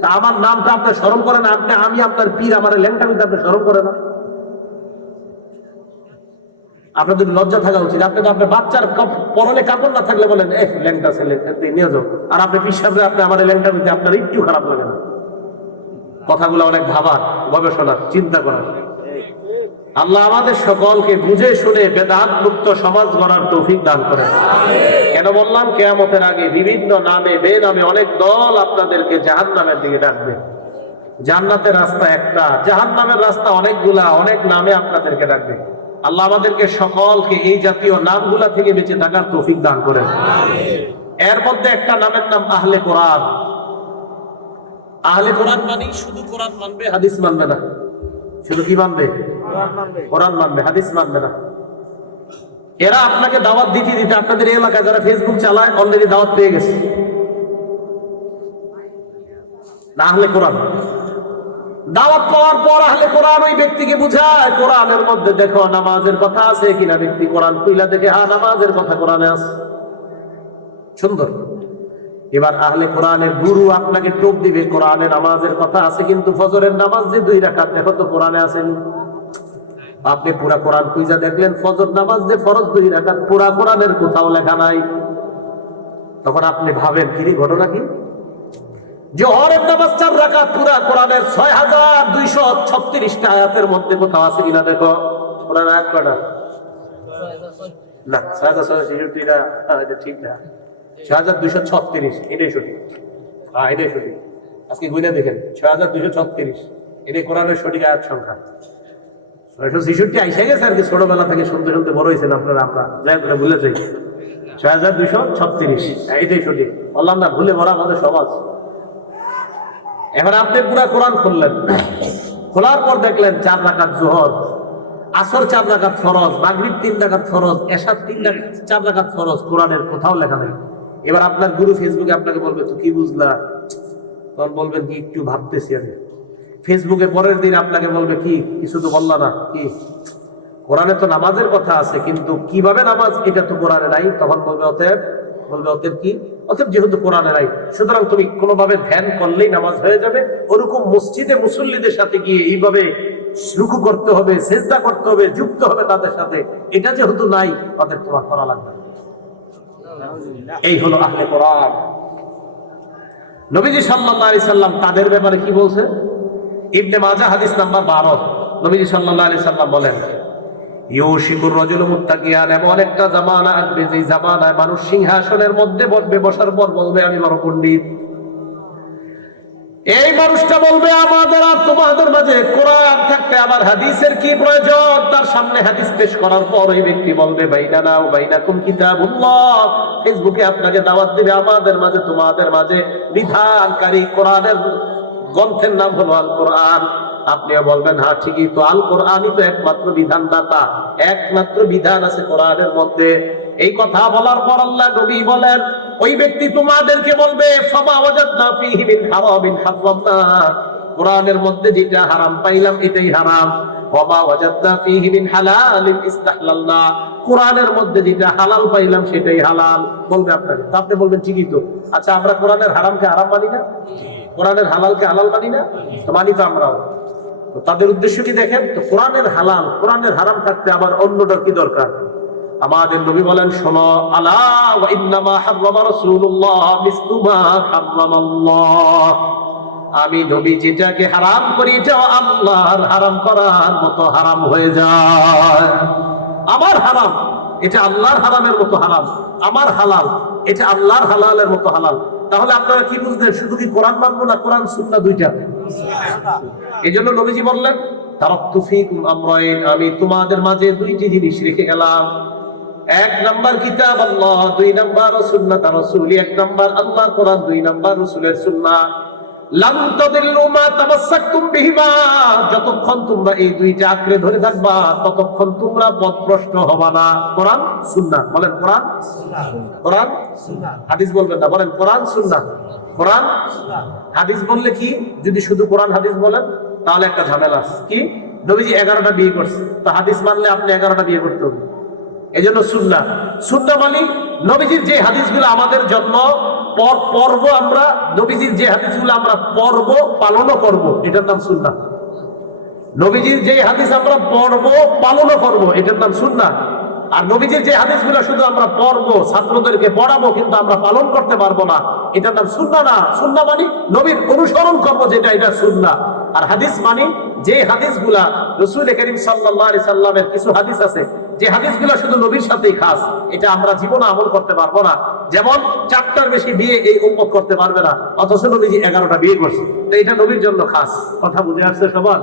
তা আমার নামটা আপনার স্মরণ করেন, আমি আপনার পীর, আমার ল্যাংটা কিন্তু আপনি স্মরণ করে না। আপনাদের লজ্জা থাকা উচিত। আপনার বাচ্চার পরনে কাপড় না থাকলে বলেন ল্যাংটা ছেলে নিয়ে যাও, আর আপনি পিসাবে আপনি আমার ল্যাংটা দিতে আপনার একটু খারাপ লাগে না? কথাগুলো অনেক ভাবার, গবেষণার, চিন্তা করার। আল্লাহ আমাদের সকলকে বুঝে শুনে বেদাত মুক্ত সমাজ গড়ার তৌফিক দান করেন। কেন বললাম? কিয়ামতের আগে বিভিন্ন নামে বেনামে অনেক দল আপনাদেরকে জাহান্নামের দিকে ডাকবে। জান্নাতের রাস্তা একটা, জাহান্নামের রাস্তা অনেকগুলা, অনেক নামে আপনাদেরকে ডাকবে। আল্লাহ আমাদেরকে সকলকে এই জাতীয় নামগুলা থেকে বেঁচে থাকার তৌফিক দান করেন। এর মধ্যে একটা নামের নাম আহলে কোরআন। আহলে কোরআন মানে শুধু কোরআন মানবে, হাদিস মানবে না। শুধু কি মানবে? কোরআন মানবে, হাদিস মানবে না। এরা আপনাকে দাওয়াত দিতে দিতে আপনাদের এই এলাকায় যারা ফেসবুক চালায় অলরেডি দাওয়াত পেয়ে গেছে না আহলে কোরআন। দাওয়াত পাওয়ার পর আহলে কোরআন ওই ব্যক্তিকে বুঝায় কোরআনের মধ্যে দেখো নামাজের কথা আছে কিনা। ব্যক্তি কোরআন খুইলা দেখে হ্যাঁ নামাজের কথা কোরআনে আছে, সুন্দর। এবার আহলে কোরআনের গুরু আপনাকে টোপ দিবে, কোরআনে নামাজের কথা আছে কিন্তু ফজরের নামাজ যে 2 রাকাত দেখো তো কোরআনে আসেনি। আপনি পুরা কোরআন খুঁজা দেখলেন ফজর নামাজ যে ফরজ 2 রাকাত, পুরা কোরআনের কোথাও লেখা নাই। তখন আপনি ভাবেন কি ঘটনা কি? জোহরের নামাজ 4 রাকাত পুরা কোরআনের 6236টা আয়াতের মধ্যে কোথাও আছে কিনা দেখো। কোরআন আয়াত কয়টা? না 6266টা, এটা ঠিক না, 6236 এটাই সঠিক। হ্যাঁ এটাই সঠিক। আজকে গুনে দেখেন 6236 এটাই কোরআনের সঠিক আয়াত সংখ্যা। 666 আইসা গেছে আর কি, ছোটবেলা থেকে শুনতে শুনতে বড় হয়েছেন আপনারা, আমরা যাই করে ভুলে যাই। 6236 এটাই সঠিক। বললাম না ভুলে ভরা আমাদের সমাজ। এখন আপনি পুরা কোরআন খুললেন, খোলার পর দেখলেন 4 রাকাত জোহর, আসর 4 রাকাত ফরজ, মাগরিব 3 রাকাত ফরজ, এশা 4 রাকাত ফরজ, কোরআনের কোথাও লেখা নেই। এবার আপনার গুরু ফেসবুকে আপনাকে বলবে তো কি বুঝলা, তখন বলবেন কি একটু ভাবতেছি আমি। ফেসবুকে পরের দিন আপনাকে বলবে কি কিছু তো বললা না, কি কোরআনে তো নামাজের কথা আছে কিন্তু কিভাবে নামাজ এটা তো কোরআনে নাই। তখন বলবে অতএব কি, অতএব যেহেতু কোরআনে নাই সুতরাং তুমি কোনোভাবে ধ্যান করলেই নামাজ হয়ে যাবে। ওরকম মসজিদে মুসল্লিদের সাথে গিয়ে এইভাবে রুকু করতে হবে, সিজদা করতে হবে, যুক্ত হবে তাদের সাথে, এটা যেহেতু নাই অতএব তোমার করা লাগবে। এই হলো আহলে কোরআন। নবীজি সাল্লাল্লাহু আলাইহি সাল্লাম তাদের ব্যাপারে কি বলছে? ইবনে মাজাহ হাদিস নাম্বার 12, নবীজি সাল্লাল্লাহু আলাইহি সাল্লাম বলেন, ইউশিকুর রাজুলু মুত্তাকিয়ান, এমন একটা জামানা আসবে যে জামানায় মানুষ সিংহাসনের মধ্যে বসবে, বসার পর বলবে আমি বড় পণ্ডিত। এই মানুষটা বলবে আমাদের আর তোমাদের মাঝে কোরআন থাকতে আমার হাদিসের কি প্রয়োজন? তার সামনে হাদিস পেশ করার পর ওই ব্যক্তি বলবে বাইনানা ওয়া বাইনাকুম কিতাবুল্লাহ, ফেসবুকে আপনাকে দাওয়াত দিবে, আমাদের মাঝে তোমাদের মাঝে বিধানকারী কোরআনের গ্রন্থের নাম হলো আল কোরআন। আপনিও বলবেন হ্যাঁ ঠিকই তো, আল কোরআনই তো একমাত্র বিধানদাতা, একমাত্র বিধান আছে কোরআনের মধ্যে। এই কথা বলার পর আল্লাহ নবী বলেন ওই ব্যক্তি তোমাদেরকে বলবে ফামা ওয়াজাদনা ফীহি মিন হারামিন হারামনা, কোরআনের মধ্যে যেটা হারাম পাইলাম এটাই হারাম, ওয়ামা ওয়াজাদনা ফীহি মিন হালালিন ইসতাহলালনা, কোরআনের মধ্যে যেটা হালাল পাইলাম সেটাই হালাল বলবে আপনাকে। তো আপনি বলবেন ঠিকই তো, আচ্ছা আমরা কোরআনের হারামকে হারাম মানি না, কোরআনের হালালকে হালাল মানি না? তো মানি তো আমরাও। তো তাদের উদ্দেশ্য কি দেখেন, তো কোরআনের হালাল কোরআনের হারাম থাকতে আবার অন্যটার কি দরকার? আমাদের নবী বলেন শোনো, আলা ওয়া ইন্নামা হারামা রাসূলুল্লাহ মিসলু মা হারামাল্লাহ, আমি নবী যেটাকে হারাম করি এটা আল্লাহর হারাম করার মতো হারাম হয়ে যায়। আমার হারাম এটা আল্লাহর হারামের মতো হারাম, আমার হালাল এটা আল্লাহর হালালের মতো হালাল। তাহলে আপনারা কি বুঝলেন, শুধু কি কোরআন মানবো না কোরআন সুন্নাহ দুইটা? এই জন্য নবীজি বললেন তারাকতু ফীকুম আমরাইন, আমি তোমাদের মাঝে দুইটি জিনিস রেখে গেলাম, এক নাম্বার কিতাব আল্লাহ, দুই নাম্বার সুন্নাত রাসূলি, এক নাম্বার আল্লাহর কোরআন, দুই নাম্বার রাসূলের সুন্নাহ। লাম তাদিল্লু মা তামাসসাকতুম বিহিমা, যতক্ষণ তোমরা এই দুইটা আঁকড়ে ধরে থাকবা ততক্ষণ তোমরা পথভ্রষ্ট হবা না। কোরআন সুন্নাহ, বলেন কোরআন সুন্নাহ, কোরআন সুন্নাহ, হাদিস বলবেন না, বলেন কোরআন সুন্নাহ, কোরআন হাদিস বললে কি, যদি শুধু কোরআন হাদিস বলেন তাহলে একটা ঝামেলা আছে। কি, নবীজি 11টা বিয়ে করছে, তো হাদিস মানলে আপনি 11টা বিয়ে করতে হবে। এই জন্য সুন্নাহ, সুন্নাহ মানে নবীজির যে হাদিসগুলো আমাদের জন্য পর্ব, আমরা নবীজির যে হাদিসগুলো আমরা পর্ব পালনও করব, এটার নাম সুন্নাহ। নবীজির যে হাদিস আমরা পর্ব পালনও করব, এটার নাম সুন্নাহ। আর নবীজির যে হাদিসগুলো শুধু আমরা পড়ব, ছাত্রদেরকে পড়াবো, কিন্তু আমরা পালন করতে পারবো না, এটার নাম সুন্নাহ না। সুন্নাহ মানে নবীর অনুসরণ করবো যেটা, এটা সুন্নাহ। আর হাদিস মানে যে হাদিসগুলা রাসূল করিম সাল্লাল্লাহু আলাইহি সাল্লামের কিছু হাদিস আছে যে হাদিসগুলো শুধু নবীর সাথেই খাস, এটা আমরা জীবনে আমল করতে পারবো না। যেমন 4টার বেশি বিয়ে এই উম্মত করতে পারবে না, অথচ নবীজি 11টা বিয়ে করছে, তো এটা নবীর জন্য খাস। কথা বুঝে আসছে সবার?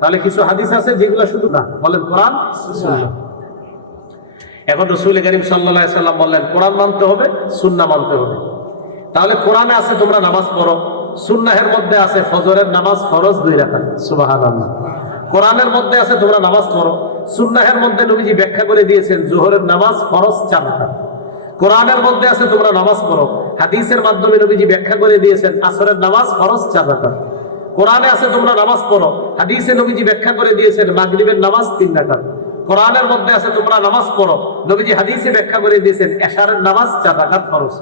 তাহলে কিছু হাদিস আছে যেগুলো শুধু না, বলেন কোরআন সুন্নাহ। এখন রাসূল করিম সাল্লাল্লাহু আলাইহি সাল্লাম বললেন কোরআন মানতে হবে, সুন্নাহ মানতে হবে। তাহলে কোরআনে আছে তোমরা নামাজ পড়ো, সুন্নাহের মধ্যে আছে ফজরের নামাজ ফরজ 2 রাকাত, সুবহানাল্লাহ। কোরআনের মধ্যে আছে তোমরা নামাজ পড়ো, সুন্নাহের মধ্যে নবীজি ব্যাখ্যা করে দিয়েছেন জোহরের নামাজ ফরজ 4 রাকাত। কোরআনের মধ্যে আছে তোমরা নামাজ পড়ো, হাদিসের মাধ্যমে নবীজি ব্যাখ্যা করে দিয়েছেন আসরের নামাজ ফরজ 4 রাকাত। কোরআনে আছে তোমরা নামাজ পড়ো, হাদিসে নবীজি ব্যাখ্যা করে দিয়েছেন মাগরিবের নামাজ 3 রাকাত। কোরআনের মধ্যে আছে তোমরা নামাজ পড়ো, নবীজি হাদিসে ব্যাখ্যা করে দিয়েছেন এশারের নামাজ 4 রাকাত ফরজ।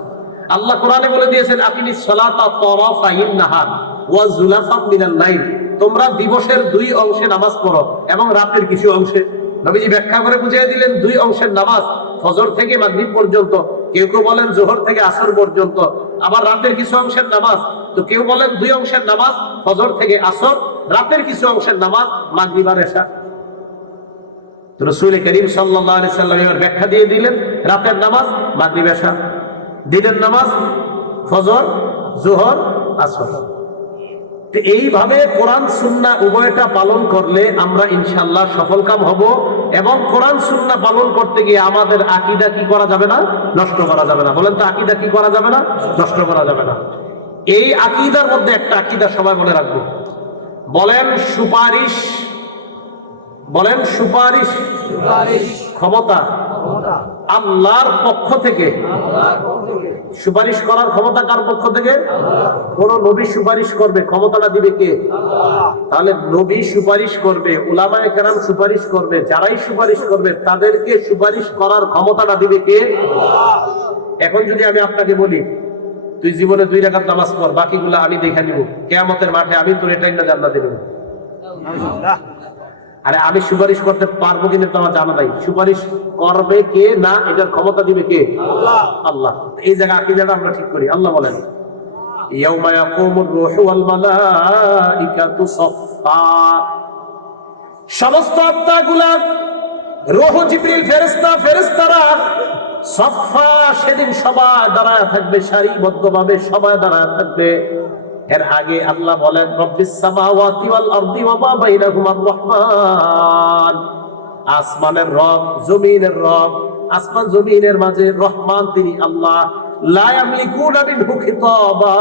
আল্লাহ কোরআনে বলে দিয়েছেন আকিমিস সালাতা তারাফাইন নাহার ওয়া যুলাফাম মিনাল লাইল, তোমরা দিবসের 2 অংশে নামাজ পড়ো এবং রাতের কিছু অংশে। নবীজি ব্যাখ্যা করে বুঝিয়ে দিলেন 2 অংশের নামাজ, ফজর থেকে মাগরিব পর্যন্ত, কেউ কেউ বলেন যোহর থেকে আসর পর্যন্ত। আবার রাতের কিছু অংশের নামাজ, তো কেউ বলেন 2 অংশের নামাজ, ফজর থেকে আসর, রাতের কিছু অংশের নামাজ মাগরিব আর এশা। তো রাসূল করিম সাল্লাল্লাহু আলাইহি সাল্লাম এর ব্যাখ্যা দিয়ে দিলেন রাতের নামাজ মাগরিব এশা, দিনের নামাজ ফজর যোহর আসর। তো এইভাবে কোরআন সুন্নাহ উভয়টা পালন করলে আমরা ইনশাআল্লাহ সফলকাম হব। এবং কোরআন সুন্নাহ পালন করতে গিয়ে আমাদের আকীদা কি করা যাবে না, নষ্ট করা যাবে না। বলেন তো আকীদা কি করা যাবে না, নষ্ট করা যাবে না। এই আকীদার মধ্যে একটা আকীদা সবাই মনে রাখবে, বলেন সুপারিশ, বলেন সুপারিশ, ক্ষমতা আল্লাহর পক্ষ থেকে। সুপারিশ করার ক্ষমতা কার পক্ষ থেকে? কোন নবী সুপারিশ করবে, ক্ষমতাটা দিবে কে? তাহলে নবী সুপারিশ করবে, উলামায়ে কেরাম সুপারিশ করবে, যারাই সুপারিশ করবে তাদেরকে সুপারিশ করার ক্ষমতাটা দিবে কে? এখন যদি আমি আপনাকে বলি তুই জীবনে 2 রাকাত নামাজ পড়, বাকিগুলো আমি দেখে নিব, কিয়ামতের মাঠে আমি তোর এটাই না জান্নাতে দেব, আরে আমি সুপারিশ করতে পারবো কিনা তো আমার জানা নাই। সুপারিশ করবে কে না এটার ক্ষমতা দিবে কে? আল্লাহ। আল্লাহ। এই জায়গা আকীদাটা আমরা ঠিক করি। আল্লাহ বলেন ইয়াউমা ইয়াকুমুর রূহু ওয়াল মালাইকাতু সাফফা, সমস্ত আত্মাগুলা রূহ জিবরিল ফেরেশতারা সাফফা, সেদিন সবাই দাঁড়ায় থাকবে, সারিবদ্ধভাবে সবাই দাঁড়ায় থাকবে। এর আগে আল্লাহ বলেন রব্বিস সামাওয়াতি ওয়াল আরদি ওয়া মা বাইনাহুমার রহমান, আসমানের রব জমিনের রব, আসমান জমিনের মাঝে রহমান তিনি আল্লাহ। লা ইয়ামলিকুনা মিনহু খিতাবা,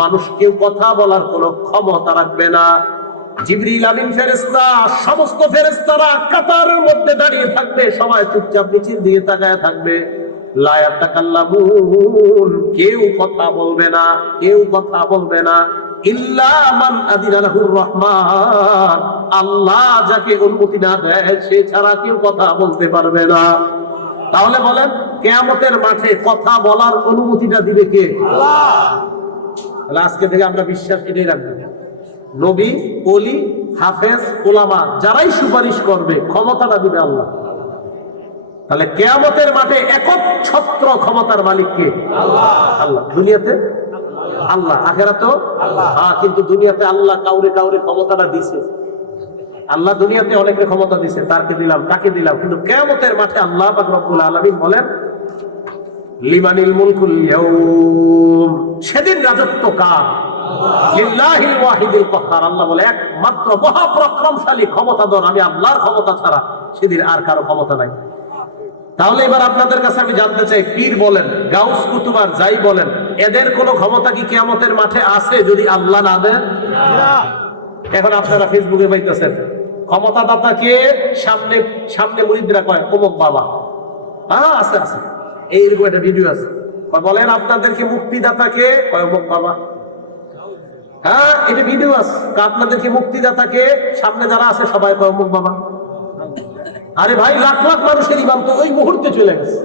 মানুষ কেউ কথা বলার কোনো ক্ষমতা রাখবে না। জিবরিল আমিন ফেরেশতা, সমস্ত ফেরেশতারা কাতারের মধ্যে দাঁড়িয়ে থাকবে, সবাই চুপচাপ নিচের দিকে তাকায় থাকবে। লা ইয়াতাকাল্লামুন, কেউ কথা বলবে না, কেউ কথা বলবে না। ইল্লা মান আযিনা লাহুর রহমান, আল্লাহ যাকে অনুমতি না দেয় সে ছাড়া কেউ কথা বলতে পারবে না। তাহলে বলেন কিয়ামতের মাঠে কথা বলার অনুমতিটা দিবে কে? আল্লাহ। তাহলে আজকে থেকে আমরা বিশ্বাস এটাই রাখবো, নবী, ওলি, হাফেজ, উলামা যারাই সুপারিশ করবে ক্ষমতাটা দিবে আল্লাহ। তাহলে কিয়ামতের মাঠে একচ্ছত্র ক্ষমতার মালিক কে? আল্লাহ। আল্লাহ। দুনিয়াতে আল্লাহ, আখিরাতেও আল্লাহ। হ্যাঁ, কিন্তু দুনিয়াতে আল্লাহ কাউরে কাউরে ক্ষমতাটা দিছে। আল্লাহ দুনিয়াতে অনেকের ক্ষমতা দিছে, তাকে দিলাম তাকে দিলাম, কিন্তু কিয়ামতের মাঠে আল্লাহ পাক রব্বুল আলামিন বলেন লিমানিল মুলকুল ইয়াউম, সেদিন রাজত্ব কার? লিল্লাহিল ওয়াহিদিল কাহ্হার। আল্লাহ বলে একমাত্র মহাপরাক্রমশালী ক্ষমতাধর আমি আল্লাহর ক্ষমতা ছাড়া সেদিন আর কারো ক্ষমতা নাই। তাহলে এবার আপনাদের কাছে আমি জানতে চাই, পীর বলেন, গাউস কুতুবার যাই বলেন, এদের কোনো ক্ষমতা কি কিয়ামতের মাঠে আছে যদি আল্লাহ না দেন? এখন আপনারা ফেসবুকে পাইতেছেন ক্ষমতাদাতা কে, সামনে সামনে মুরিদরা কয় অমুক বাবা। হ্যাঁ আছে আছে, এইরকম একটা ভিডিও আছে। বলেন আপনাদেরকে মুক্তিদাতা কে, কয় অমুক বাবা। হ্যাঁ এটা ভিডিও আছে। আপনাদেরকে মুক্তিদাতা কে, সামনে যারা আছে সবাই কয় অমুক বাবা। আরে ভাই লাখ লাখ মানুষের ইমাম তো ওই মুহূর্তে চলে গেছে।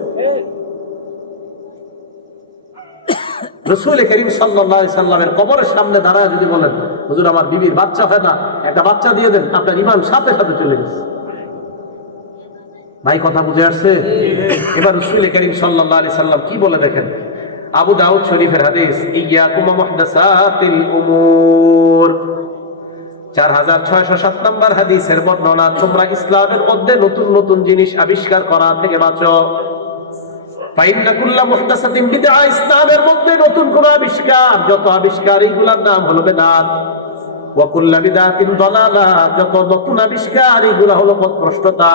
রাসূল করিম সাল্লাল্লাহু আলাইহি সাল্লামের কবরের সামনে দাঁড়ায় যদি বলেন হুজুর আমার বিবির বাচ্চা হয় না, একটা বাচ্চা দিয়ে দেন, আপনার ইমাম সাথে সাথে চলে গেছে। ভাই কথা বুঝে আসছে? এবার রাসূল করিম সাল্লাল্লাহু আলাইহি সাল্লাম কি বলে দেখেন, আবু দাউদ শরীফের হাদিস, ইয়াকুম মুহদাসাতিল উমুর 4607 নম্বর হাদিসের বর্ণনা, তোমরা ইসলামের মধ্যে নতুন নতুন জিনিস আবিষ্কার করা থেকে বাঁচো। ফাইন্না কুল্লা মুহদাসাতিন বিদআ, ইসলামের মধ্যে নতুন কোন আবিষ্কার, যত আবিষ্কার এইগুলোর নাম হলো বিদআত। ওয়া কুল্লা বিদআতিন দালালাহ, যত নতুন আবিষ্কার এগুলো হলো পথভ্রষ্টতা।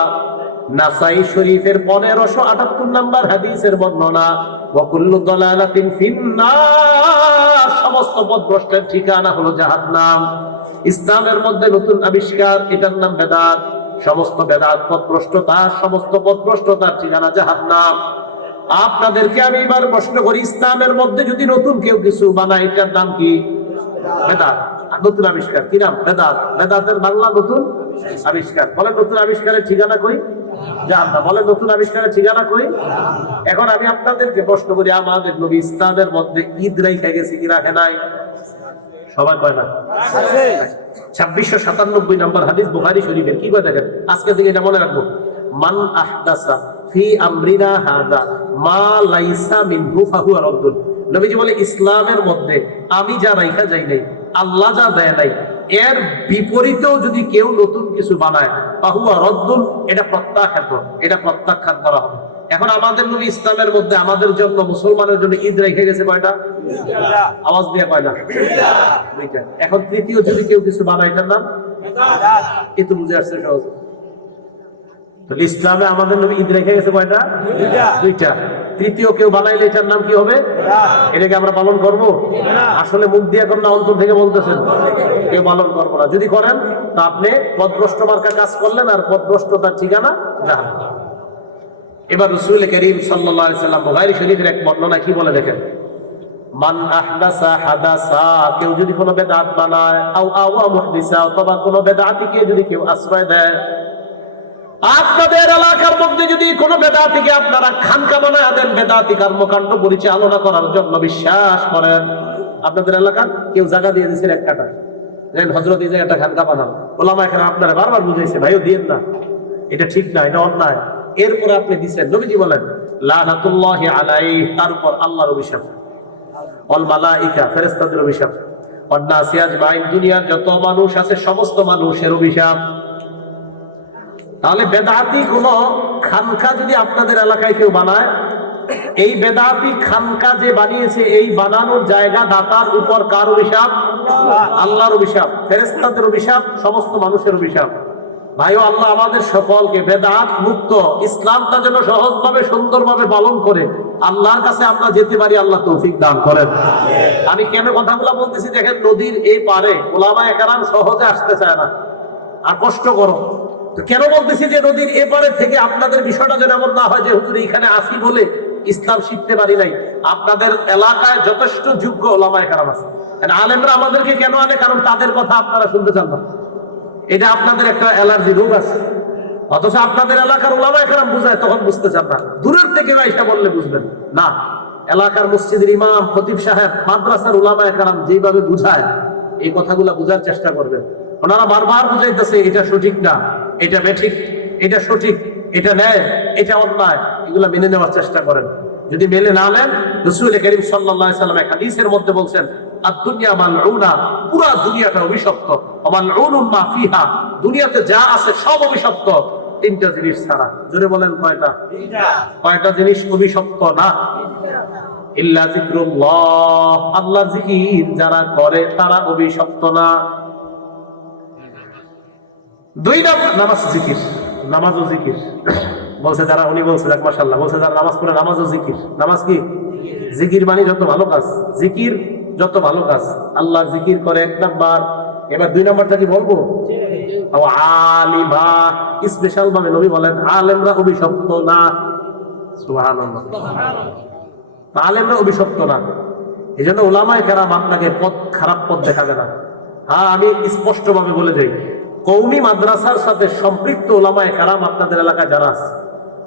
নাসাই শরীফের 1578 নম্বর হাদিসের বর্ণনা, ওয়া কুল্লু দালালাতিন ফিন্নার, সমস্ত পথভ্রষ্টের ঠিকানা হলো জাহান্নাম। ইসলামের মধ্যে নতুন আবিষ্কার, এটার নাম বেদাত। সমস্ত বেদাত পথভ্রষ্টতা, সমস্ত পথভ্রষ্টতার ঠিকানা জাহান্নাম। আপনাদেরকে আমি এবার প্রশ্ন করি, ইসলামের মধ্যে যদি নতুন কেউ কিছু বানায় এটার নাম কি? বেদাত। নতুন আবিষ্কার কি নাম? বেদাত। বেদাতের বাংলা নতুন আবিষ্কার। বলেন নতুন আবিষ্কারের ঠিকানা কই? জাহান্নাম। বলেন নতুন আবিষ্কারের ঠিকানা কই? এখন আমি আপনাদেরকে প্রশ্ন করি, আমাদের নবী ইসলামের মধ্যে ঈদ রাইখা গেছে কি রাখে নাই? সবাই কয় না? 2697 নম্বর হাদিস বুখারী শরীফের, কি কয় দেখেন, আজকে থেকে এটা মনে রাখবো, মান আহদাসা ফি আমরিনা হাদা মা লাইসা মিনহু ফাহুয়া রাদ্দুন। নবীজি বলে ইসলামের মধ্যে আমি যা রাইখা যাই নাই, আল্লাহ যা দেয় নাই, এর বিপরীতেও যদি কেউ নতুন কিছু বানায় ফাহুয়া রাদ্দুন, এটা প্রত্যাখ্যাত, এটা প্রত্যাখ্যান করা হবে। এখন আমাদের নবী ইসলামের মধ্যে আমাদের জন্য, মুসলমানের জন্য ঈদ রেখে গেছে কয়টা? আওয়াজ দিয়ে কয়টা? দুইটা। এখন তৃতীয় যদি কেউ কিছু বানায় এটার নাম বেদাত। এ তো বুঝে আসছে সহজ। ইসলামে আমাদের নবী ঈদ রেখে গেছে কয়টা? দুইটা। তৃতীয় কেউ বানাইলে এটার নাম কি হবে? এটাকে আমরা পালন করব? আসলে মুখ দিয়ে এখন না অন্তর থেকে বলতেছেন কেউ পালন করবো না। যদি করেন তা আপনি পথভ্রষ্ট মার্কা কাজ করলেন, আর পথভ্রষ্টতার ঠিকানা জাহান্নাম। এবার রাসূল করিম সাল্লাল্লাহু আলাইহি সাল্লাম বুখারী শরীফের এক বর্ণনা কি বলে দেখেন, মান আহদাসা হাদাসা, কেউ যদি কোনো বেদাত বানায়, আও আওয়া মুহদিসা, অথবা কোনো বেদাতিকে যদি কেউ আশ্রয় দেয়। আপনাদের এলাকার মধ্যে যদি কোনো বেদাতিকে আপনারা খানকা বানায় দেন, বেদাতি কর্মকাণ্ড পরিচালনা করার জন্য বিশ্বাস করেন, আপনাদের এলাকার কেউ জায়গা দিয়ে দিয়েছেন এক কাঠা, হযরত এই জায়গাটা খানকা বানান, ওলামা এখানে আপনারা বারবার বুঝাইছে ভাইও দিয়েন না, এটা ঠিক না, এটা অন্যায়। এরপরে আপনি দিচ্ছেন, নবীজি বলেন লানাতুল্লাহি আলাইহি, তার উপর আল্লাহর অভিশাপ, ওয়াল মালাইকা, ফেরেশতাদের অভিশাপ, ওয়ান নাসি আজমাইন, দুনিয়ার যত মানুষ আছে সমস্ত মানুষের অভিশাপ। তাহলে বেদাতি কোন খানকা যদি আপনাদের এলাকায় কেউ বানায়, এই বেদাতি খানকা যে বানিয়েছে, এই বানানোর জায়গা দাতার উপর কার অভিশাপ? আল্লাহর অভিশাপ, ফেরেশতাদের অভিশাপ, সমস্ত মানুষের অভিশাপ। ভাইও আল্লাহ আমাদের সকলকে বেদাত মুক্ত ইসলামটা যেন সহজভাবে সুন্দরভাবে পালন করে আল্লাহর কাছে আমরা যেতে পারি, আল্লাহ তৌফিক দান করেন। আমি কেন কথাগুলো বলতেছি, দেখেন নদীর এই পারে ওলামায়ে কেরাম সহজে আসতে চায় না, আর কষ্ট করো। তো কেন বলতেছি যে নদীর এপারে থেকে আপনাদের বিষয়টা যেন এমন না হয় যে হুজুর এইখানে আসি বলে ইসলাম শিখতে পারি নাই। আপনাদের এলাকায় যথেষ্ট যোগ্য ওলামায়ে কেরাম আছে, আলেমরা আমাদেরকে কেন আনে? কারণ তাদের কথা আপনারা শুনতে চান না, এটা আপনাদের একটা অ্যালার্জি রোগ আছে। অথচ আপনাদের এলাকার ওলামায়ে কেরাম বুঝায়, তখন বুঝতে চান না, দূরের থেকে এটা বললে বুঝবেন না। এলাকার মসজিদের ইমাম, খতিব সাহেব, মাদ্রাসার ওলামায়ে কেরাম যেভাবে বুঝায়, এই কথাগুলো বুঝার চেষ্টা করবেন। ওনারা বারবার বুঝাইতেছে এটা সঠিক না, এটা বেঠিক, এটা সঠিক, এটা ন্যায়, এটা অন্যায়, এগুলা মেনে নেওয়ার চেষ্টা করেন। যদি মেনে না নেন, রাসূল কারীম সাল্লাল্লাহু আলাইহি ওয়াসাল্লাম এক হাদিসের মধ্যে বলছেন আদ-দুনিয়া মালউনা, পুরা দুনিয়াটা অভিশপ্ত, মালউনুন মা ফিহা, দুনিয়াতে যা আছে সব অভিশপ্ত, তিনটা জিনিস ছাড়া। জোরে বলেন কয়টা? কয়টা জিনিস অভিশপ্ত না? ইল্লা যিকরুল্লাহ, আল্লাহর জিকির যারা করে তারা অভিশপ্ত না। দুই নাম্বার নামাজ জিকির, নামাজও জিকির বলছে যারা, উনি বলছে দেখ মাশাআল্লাহ, বলছে যারা নামাজ পড়ে নামাজও জিকির। নামাজ কি? জিকির মানে যত ভালো কাজ, জিকির যত ভালো কাজ, আল্লাহর জিকির করে এক নাম্বার। এবার দুই নাম্বারটা কি বলবো? আলিমা, স্পেশাল ভাবে নবী বলেন আলেমরা অভিশপ্ত না। সুবহানাল্লাহ, আলেমরা অভিশপ্ত না। এই জন্য ওলামায়ে কেরাম আপনাকে পথ, খারাপ পথ দেখাবে না। হ্যাঁ, আমি স্পষ্ট ভাবে বলে যাই, কওমি মাদ্রাসার সাথে সম্পৃক্ত ওলামায়ে কেরাম আপনাদের এলাকায় যারা আছে,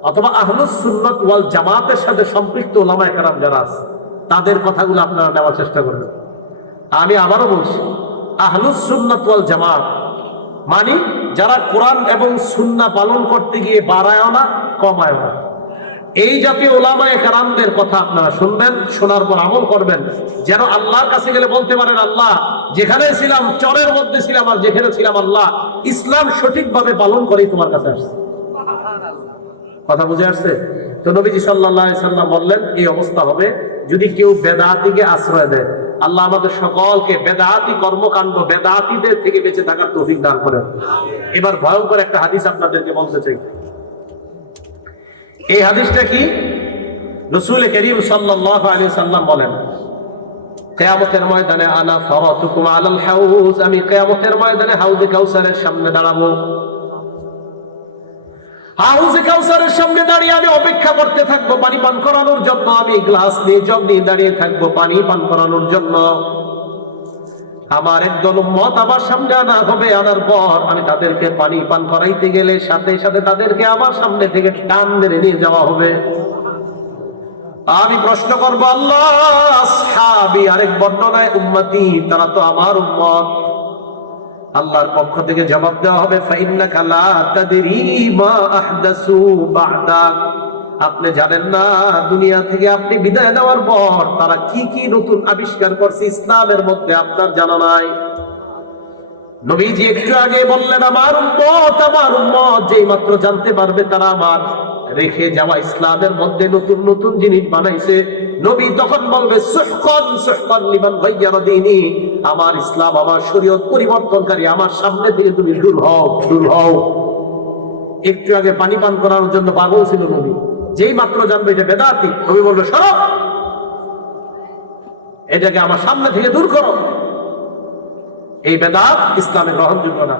অথবা আহলুস সুন্নাত ওয়াল জামাতের সাথে সম্পৃক্ত ওলামায়ে কেরাম যারা আছে, তাদের কথাগুলো আপনারা নেওয়ার চেষ্টা করবেন। আমি আবারও বলছি, আহলুস সুন্নাত ওয়াল জামাত মানে যারা কোরআন এবং সুন্নাহ পালন করতে গিয়ে বাড়ায়ও না কমায়ও না, এই জাতীয় ওলামায়ে কেরামদের কথা আপনারা শুনবেন, শোনার পর আমল করবেন, যেন আল্লাহর কাছে গেলে বলতে পারেন আল্লাহ যেখানে ছিলাম চরের মধ্যে ছিলাম, আর যেখানে ছিলাম আল্লাহ ইসলাম সঠিকভাবে পালন করেই তোমার কাছে আসছে। কথা বুঝে আসছে? তো নবীজি সাল্লাল্লাহু আলাইহি সাল্লাম বললেন এই অবস্থা হবে যদি কেউ বেদাতিকে আশ্রয় দেয়। আল্লাহ আমাদের সকলকে বেদাতি কর্মকাণ্ড, বেদাতিদের থেকে বেঁচে থাকার তৌফিক দান করেন। এবার ভয়ঙ্কর একটা হাদিস আপনাদেরকে বলতে চাই। এই হাদিসটা কি? রাসূল কারীম সাল্লাল্লাহু আলাইহি সাল্লাম বলেন কিয়ামতের ময়দানে আনা ফারাতুকুম আলাল হাউজ, আমি কিয়ামতের ময়দানে হাউজে কাউসারের সামনে দাঁড়াবো। হাউজে কাউসারের সামনে দাঁড়িয়ে আমি অপেক্ষা করতে থাকবো পানি পান করানোর জন্য। আমি গ্লাস নিয়ে, জগ নিয়ে দাঁড়িয়ে থাকবো পানি পান করানোর জন্য। আমার একদল উম্মত আমার সামনে আনা হবে, আনার পর আমি তাদেরকে পানি পান করাইতে গেলে সাথে সাথে তাদেরকে আমার সামনে থেকে টান মেরে নিয়ে যাওয়া হবে। আমি প্রশ্ন করবো আল্লাহ আসহাবি, আরেক বর্ণনায় উম্মতি, তারা তো আমার উম্মত। আল্লাহর পক্ষ থেকে জবাব দেওয়া হবে ফাইন্নাকা লা তাদরি মা আহদাসু বা'দাক, আপনি জানেন না দুনিয়া থেকে আপনি বিদায় নেওয়ার পর তারা কি কি নতুন আবিষ্কার করছে ইসলামের মধ্যে, আপনার জানা নাই। নবীজি একটু আগে বললেন আমার উম্মত যেই মাত্র জানতে পারবে তারা আমার রেখে যাওয়া ইসলামের মধ্যে নতুন নতুন জিনিস বানাইছে, নবী তখন বলবে সুহকান সুহকান লিমান গায়্যারা দীনি, আমার ইসলাম, আমার শরীয়ত পরিবর্তনকারী, আমার সামনে থেকে তুমি দূর হও, দূর হও। একটু আগে পানি পান করার জন্য পাগল ছিল নবী, যেই মাত্র জানবে যে বেদাতি, নবী বলবে সরো, এটাকে আমার সামনে থেকে দূর করো। এই বেদাত ইসলামে গ্রহণযোগ্য না।